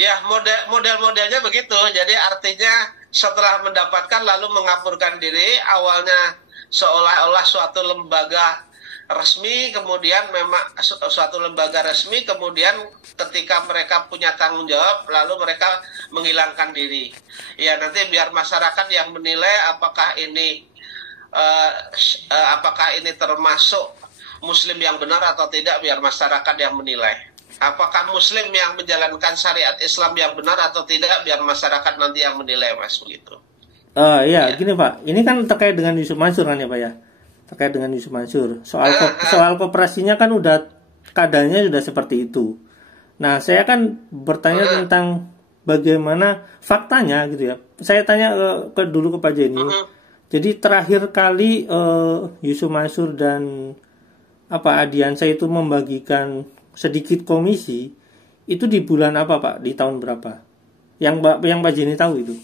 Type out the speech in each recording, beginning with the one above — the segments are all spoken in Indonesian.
Ya, model-modelnya begitu. Jadi artinya setelah mendapatkan lalu mengaburkan diri, awalnya seolah-olah suatu lembaga resmi, kemudian memang suatu lembaga resmi, kemudian ketika mereka punya tanggung jawab, lalu mereka menghilangkan diri. Ya, nanti biar masyarakat yang menilai apakah ini termasuk Muslim yang benar atau tidak, biar masyarakat yang menilai. Apakah Muslim yang menjalankan syariat Islam yang benar atau tidak, biar masyarakat nanti yang menilai, Mas, begitu. Iya, gini Pak, ini kan terkait dengan Yusuf Mansur kan ya Pak ya, terkait dengan Yusuf Mansur. Soal koperasinya kan udah keadaannya sudah seperti itu. Nah, saya kan bertanya tentang bagaimana faktanya gitu ya. Saya tanya dulu ke Pak Jenny. Jadi terakhir kali Yusuf Mansur dan Adiansa itu membagikan sedikit komisi itu di bulan apa Pak? Di tahun berapa? Yang Pak Jenny tahu itu?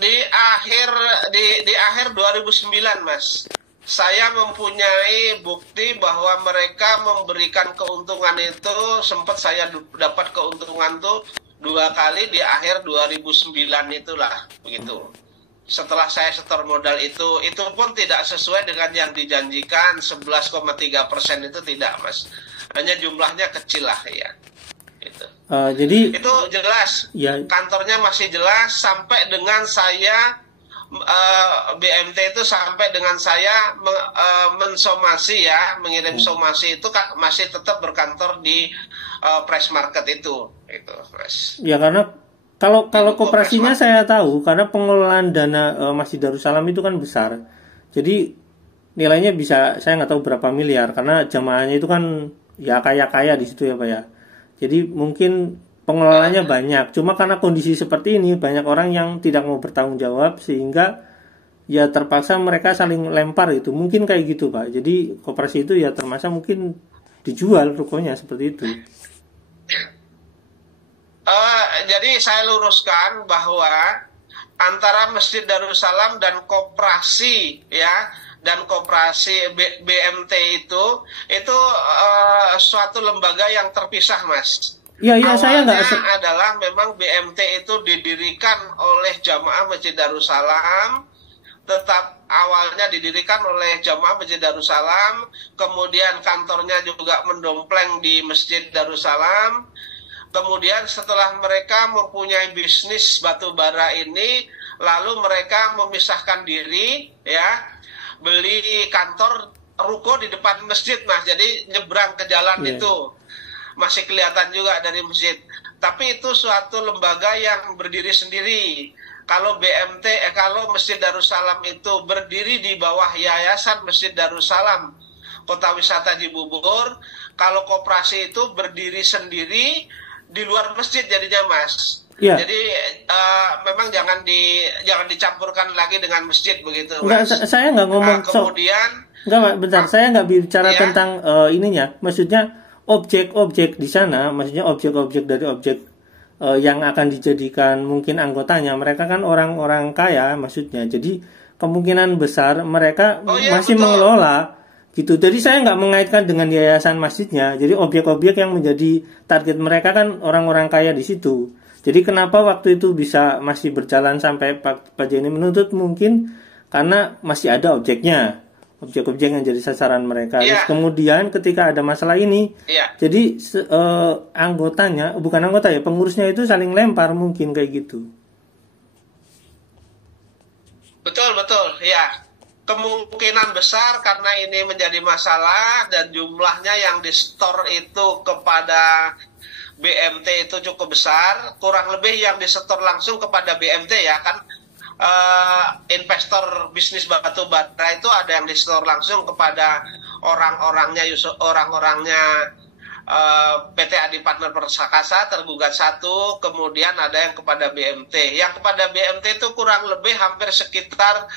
Di akhir 2009, Mas. Saya mempunyai bukti bahwa mereka memberikan keuntungan itu, sempat saya dapat keuntungan tuh 2 kali di akhir 2009 itulah, begitu. Setelah saya setor modal itu pun tidak sesuai dengan yang dijanjikan, 11,3% itu tidak, Mas. Hanya jumlahnya kecil lah ya. Gitu. Jadi itu jelas, ya. Kantornya masih jelas sampai dengan saya BMT itu sampai dengan saya mensomasi ya, mengirim somasi itu masih tetap berkantor di Press Market itu, Mas. Ya karena kalau koperasinya saya tahu karena pengelolaan dana Masjid Darussalam itu kan besar. Jadi nilainya bisa saya nggak tahu berapa miliar karena jamaahnya itu kan ya kaya-kaya di situ ya Pak ya. Jadi mungkin pengelolanya banyak. Cuma karena kondisi seperti ini banyak orang yang tidak mau bertanggung jawab sehingga ya terpaksa mereka saling lempar itu. Mungkin kayak gitu Pak. Jadi koperasi itu ya terpaksa mungkin dijual rukonya seperti itu. Jadi saya luruskan bahwa antara Masjid Darussalam dan koperasi ya, dan koperasi BMT itu suatu lembaga yang terpisah, Mas. Iya, saya nggak adalah memang BMT itu didirikan oleh jamaah Masjid Darussalam, tetap awalnya didirikan oleh jamaah Masjid Darussalam, kemudian kantornya juga mendompleng di Masjid Darussalam. Kemudian setelah mereka mempunyai bisnis batu bara ini, lalu mereka memisahkan diri, ya, beli kantor ruko di depan masjid, Mas. Jadi nyebrang ke jalan itu masih kelihatan juga dari masjid. Tapi itu suatu lembaga yang berdiri sendiri. Kalau kalau Masjid Darussalam itu berdiri di bawah Yayasan Masjid Darussalam Kota Wisata Cibubur, kalau koperasi itu berdiri sendiri di luar masjid jadinya, Mas. Ya. Jadi memang jangan dicampurkan lagi dengan masjid begitu, Mas. Enggak, saya nggak ngomong. Kemudian enggak, bentar, saya nggak bicara tentang ininya. Maksudnya objek-objek di sana, maksudnya objek-objek dari objek yang akan dijadikan mungkin anggotanya. Mereka kan orang-orang kaya, maksudnya. Jadi kemungkinan besar mereka masih mengelola. Gitu. Jadi saya nggak mengaitkan dengan yayasan masjidnya. Jadi objek-objek yang menjadi target mereka kan orang-orang kaya di situ. Jadi kenapa waktu itu bisa masih berjalan sampai Pak Jenny menuntut mungkin karena masih ada objeknya, objek-objek yang jadi sasaran mereka. Terus kemudian ketika ada masalah ini, jadi anggotanya, bukan anggota ya, pengurusnya itu saling lempar mungkin kayak gitu. Betul, ya. Kemungkinan besar karena ini menjadi masalah dan jumlahnya yang di-store itu kepada BMT itu cukup besar, kurang lebih yang di-store langsung kepada BMT ya kan, investor bisnis batu bara itu ada yang di-store langsung kepada orang-orangnya PT Adi Partner Persakasa tergugat 1, kemudian ada yang kepada BMT. Yang kepada BMT itu kurang lebih hampir sekitar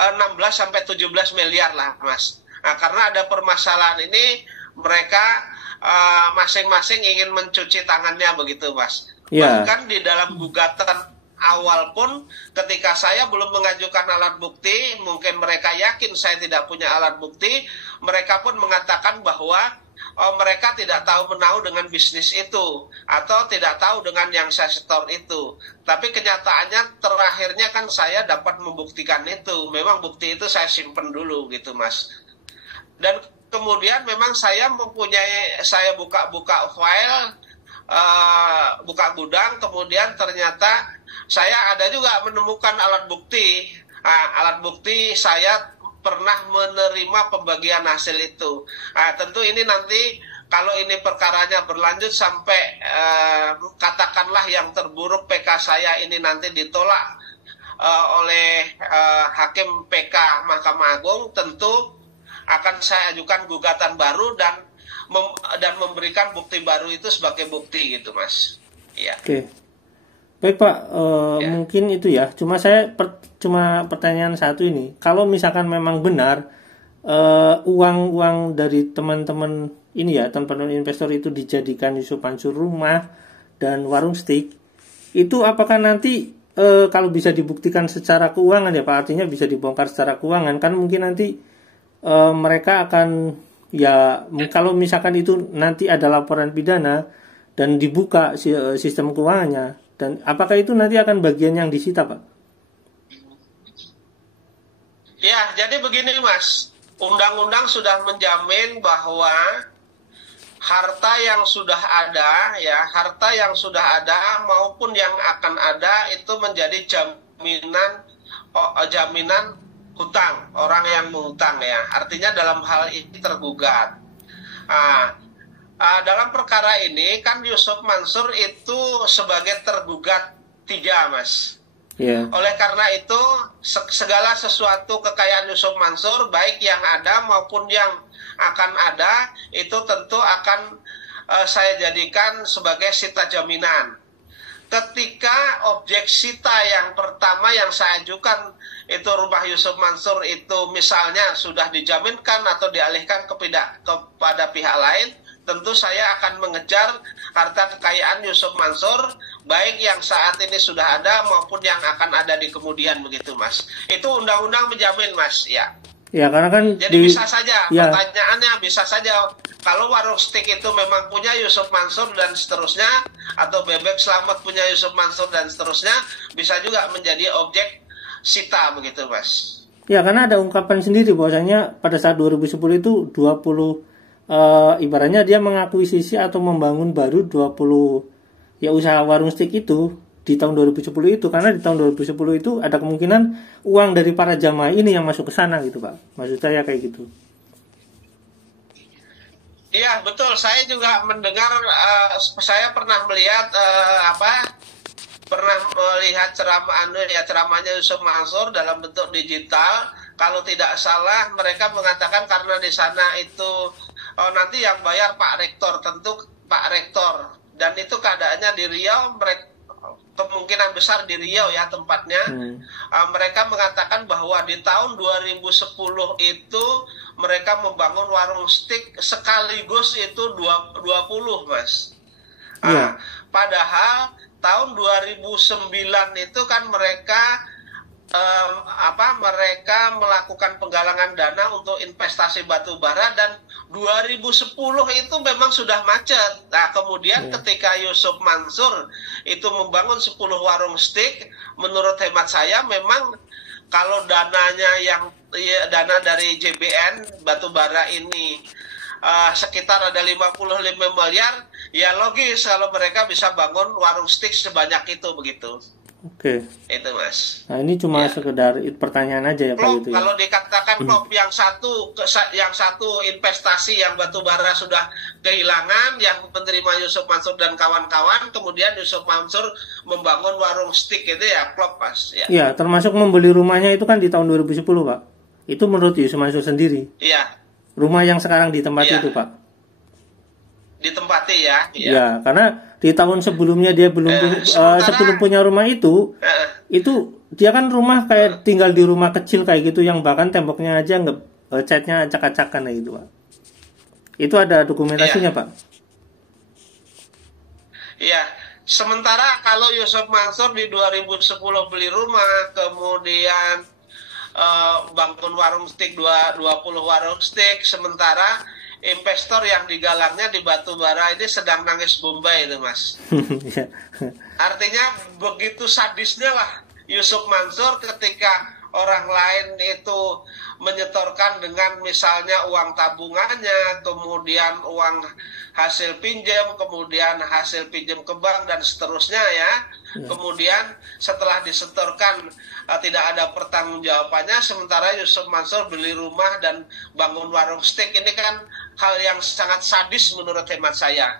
16-17 miliar lah, Mas. Nah, karena ada permasalahan ini, mereka masing-masing ingin mencuci tangannya begitu, Mas. Bahkan di dalam gugatan awal pun, ketika saya belum mengajukan alat bukti, mungkin mereka yakin saya tidak punya alat bukti, mereka pun mengatakan bahwa mereka tidak tahu menahu dengan bisnis itu atau tidak tahu dengan yang saya setor itu. Tapi kenyataannya terakhirnya kan saya dapat membuktikan itu. Memang bukti itu saya simpen dulu gitu Mas. Dan kemudian memang saya buka-buka file, buka gudang, kemudian ternyata saya ada juga menemukan alat bukti. Alat bukti saya pernah menerima pembagian hasil itu. Tentu ini nanti kalau ini perkaranya berlanjut sampai katakanlah yang terburuk PK saya ini nanti ditolak oleh Hakim PK Mahkamah Agung, tentu akan saya ajukan gugatan baru dan memberikan bukti baru itu sebagai bukti gitu Mas. Ya. Oke. Baik Pak, mungkin itu ya. Cuma pertanyaan satu ini. Kalau misalkan memang benar uang dari teman-teman ini ya, teman-teman investor itu dijadikan Yusuf Mansur rumah dan warung steak, itu apakah nanti kalau bisa dibuktikan secara keuangan ya Pak, artinya bisa dibongkar secara keuangan, kan mungkin nanti mereka akan ya, kalau misalkan itu nanti ada laporan pidana dan dibuka sistem keuangannya, dan apakah itu nanti akan bagian yang disita Pak? Ya, jadi begini Mas, undang-undang sudah menjamin bahwa harta yang sudah ada, ya harta yang sudah ada maupun yang akan ada itu menjadi jaminan hutang orang yang menghutang ya. Artinya dalam hal ini tergugat. Dalam perkara ini kan Yusuf Mansur itu sebagai tergugat 3 Mas. Yeah. Oleh karena itu segala sesuatu kekayaan Yusuf Mansur baik yang ada maupun yang akan ada itu tentu akan saya jadikan sebagai sita jaminan. Ketika objek sita yang pertama yang saya ajukan itu rumah Yusuf Mansur itu misalnya sudah dijaminkan atau dialihkan kepada pihak lain, tentu saya akan mengejar harta kekayaan Yusuf Mansur baik yang saat ini sudah ada maupun yang akan ada di kemudian begitu Mas. Itu undang-undang menjamin Mas ya. Ya karena kan jadi bisa saja ya. Pertanyaannya bisa saja kalau warung steak itu memang punya Yusuf Mansur dan seterusnya, atau Bebek Slamet punya Yusuf Mansur dan seterusnya, bisa juga menjadi objek sita begitu Mas. Ya karena ada ungkapan sendiri bahwasanya pada saat 2010 itu 20 ibaratnya dia mengakuisisi atau membangun baru 20 ya usaha warung steak itu di tahun 2010 itu, karena di tahun 2010 itu ada kemungkinan uang dari para jamaah ini yang masuk ke sana gitu Pak. Maksud saya kayak gitu. Iya betul, saya juga mendengar, saya pernah melihat pernah melihat ceramahnya Yusuf Mansur dalam bentuk digital. Kalau tidak salah mereka mengatakan karena di sana itu nanti yang bayar Pak Rektor, tentu Pak Rektor, dan itu keadaannya di Riau, kemungkinan besar di Riau ya tempatnya. Mereka mengatakan bahwa di tahun 2010 itu mereka membangun warung steak sekaligus itu 20 Mas. Padahal tahun 2009 itu kan mereka mereka melakukan penggalangan dana untuk investasi batu bara, dan 2010 itu memang sudah macet. Nah, kemudian ketika Yusuf Mansur itu membangun 10 warung steak, menurut hemat saya memang kalau dana dari JBN batu bara ini sekitar ada 55 miliar, ya logis kalau mereka bisa bangun warung steak sebanyak itu begitu. Oke. Itu Mas. Nah ini cuma sekedar pertanyaan aja ya Pak itu. Kalau dikatakan klop yang satu investasi yang batu bara sudah kehilangan, yang menerima Yusuf Mansur dan kawan-kawan, kemudian Yusuf Mansur membangun warung steak itu ya klop Mas. Iya, termasuk membeli rumahnya itu kan di tahun 2010 Pak. Itu menurut Yusuf Mansur sendiri. Iya. Rumah yang sekarang ditempati itu Pak. Ditempati ya. Iya, karena di tahun sebelumnya dia sebelum punya rumah itu dia kan rumah kayak tinggal di rumah kecil kayak gitu, yang bahkan temboknya aja catnya acak-acakan kayak gitu Pak. Itu ada dokumentasinya Pak. Iya. Sementara kalau Yusuf Mansur di 2010 beli rumah, kemudian bangun warung steak 20 warung steak, sementara investor yang digalangnya di batu bara ini sedang nangis Bombay itu, Mas. Artinya begitu sadisnya lah Yusuf Mansur ketika orang lain itu menyetorkan dengan misalnya uang tabungannya, kemudian uang hasil pinjam, kemudian hasil pinjam ke bank dan seterusnya ya. Kemudian setelah disetorkan tidak ada pertanggungjawabannya, sementara Yusuf Mansur beli rumah dan bangun warung steak. Ini kan hal yang sangat sadis menurut hemat saya.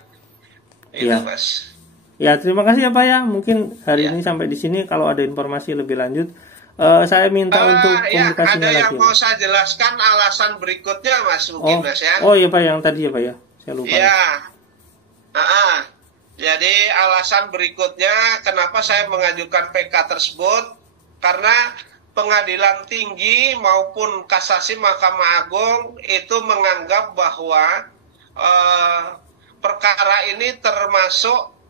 Itu, Mas. Ya, terima kasih ya Pak ya. Mungkin hari ini sampai di sini. Kalau ada informasi lebih lanjut, saya minta untuk komunikasinya ada lagi. Ada yang mau saya jelaskan alasan berikutnya, Mas, mungkin Mas ya. Oh iya Pak, yang tadi ya Pak ya. Saya lupa. Ya. Jadi alasan berikutnya kenapa saya mengajukan PK tersebut, karena Pengadilan Tinggi maupun Kasasi Mahkamah Agung itu menganggap bahwa perkara ini termasuk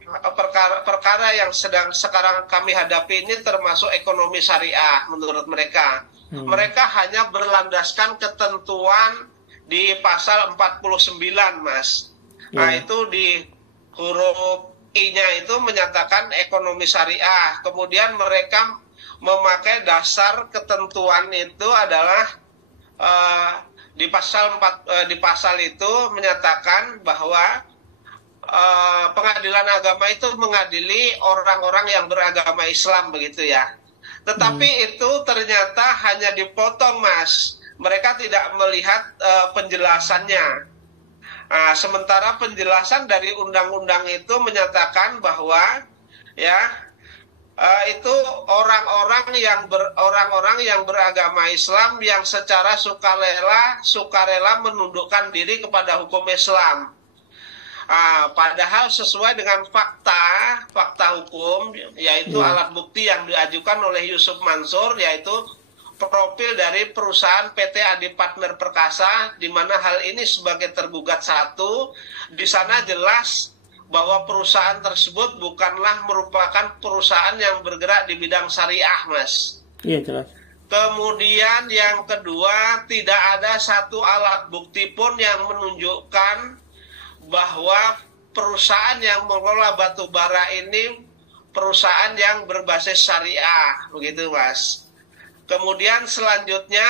perkara yang sekarang kami hadapi ini termasuk ekonomi syariah menurut mereka. Mereka hanya berlandaskan ketentuan di pasal 49, Mas. Nah, itu di huruf I-nya itu menyatakan ekonomi syariah. Kemudian mereka memakai dasar ketentuan itu adalah di pasal itu menyatakan bahwa pengadilan agama itu mengadili orang-orang yang beragama Islam begitu ya. Tetapi itu ternyata hanya dipotong, Mas. Mereka tidak melihat penjelasannya. Sementara penjelasan dari undang-undang itu menyatakan bahwa ya itu orang-orang yang beragama Islam yang secara sukarela menundukkan diri kepada hukum Islam. Padahal sesuai dengan fakta hukum, yaitu alat bukti yang diajukan oleh Yusuf Mansur, yaitu profil dari perusahaan PT Adi Partner Perkasa, di mana hal ini sebagai tergugat satu, di sana jelas bahwa perusahaan tersebut bukanlah merupakan perusahaan yang bergerak di bidang syariah, Mas. Iya, jelas. Kemudian yang kedua, tidak ada satu alat bukti pun yang menunjukkan bahwa perusahaan yang mengelola batu bara ini perusahaan yang berbasis syariah, begitu, Mas. Kemudian selanjutnya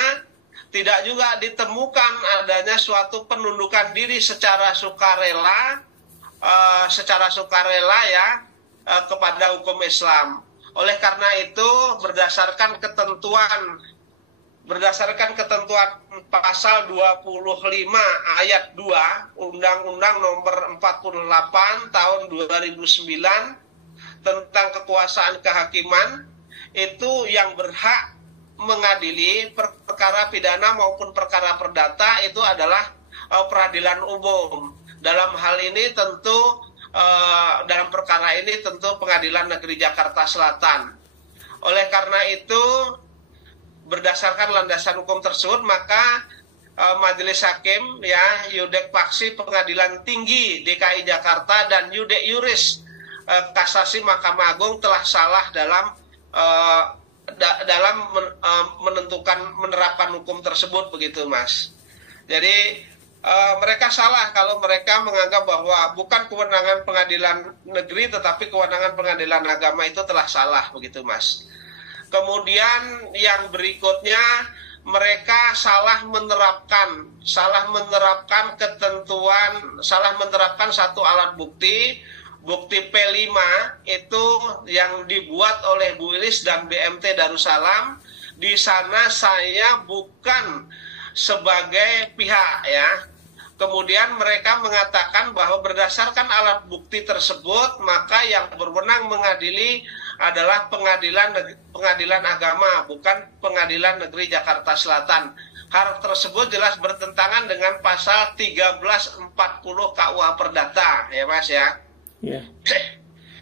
tidak juga ditemukan adanya suatu penundukan diri secara sukarela ya kepada hukum Islam. Oleh karena itu berdasarkan ketentuan pasal 25 ayat 2 Undang-Undang nomor 48 tahun 2009 tentang kekuasaan kehakiman, itu yang berhak mengadili perkara pidana maupun perkara perdata itu adalah peradilan umum. Dalam hal ini tentu dalam perkara ini tentu Pengadilan Negeri Jakarta Selatan. Oleh karena itu berdasarkan landasan hukum tersebut, maka Majelis Hakim ya Yudek Paksi Pengadilan Tinggi DKI Jakarta dan Yudek Yuris Kasasi Mahkamah Agung telah salah dalam menerapkan hukum tersebut, begitu, Mas. Jadi mereka salah kalau mereka menganggap bahwa bukan kewenangan pengadilan negeri tetapi kewenangan pengadilan agama, itu telah salah, begitu, Mas. Kemudian yang berikutnya, mereka salah menerapkan ketentuan, salah menerapkan satu alat bukti P5 itu yang dibuat oleh Bu Ilis dan BMT Darussalam. Di sana saya bukan sebagai pihak ya. Kemudian mereka mengatakan bahwa berdasarkan alat bukti tersebut, maka yang berwenang mengadili adalah pengadilan agama, bukan Pengadilan Negeri Jakarta Selatan. Hal tersebut jelas bertentangan dengan pasal 1340 KUH Perdata, ya, Mas ya. Yeah.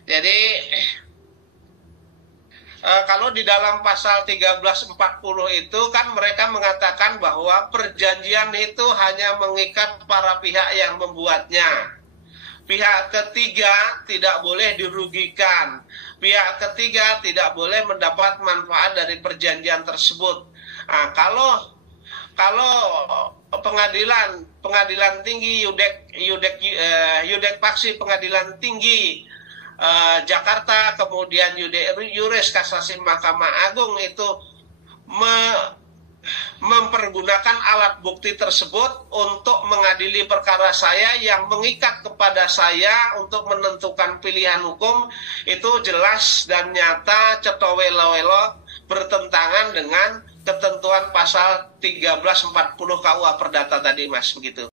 Jadi kalau di dalam pasal 1340 itu kan mereka mengatakan bahwa perjanjian itu hanya mengikat para pihak yang membuatnya. Pihak ketiga tidak boleh dirugikan. Pihak ketiga tidak boleh mendapat manfaat dari perjanjian tersebut. Nah, kalau kalau pengadilan tinggi Yudek Paksi Pengadilan Tinggi Jakarta, kemudian Yures Kasasi Mahkamah Agung itu mempergunakan alat bukti tersebut untuk mengadili perkara saya, yang mengikat kepada saya untuk menentukan pilihan hukum, itu jelas dan nyata cetowelo-welo bertentangan dengan ketentuan pasal 1340 KUA Perdata tadi, Mas, begitu.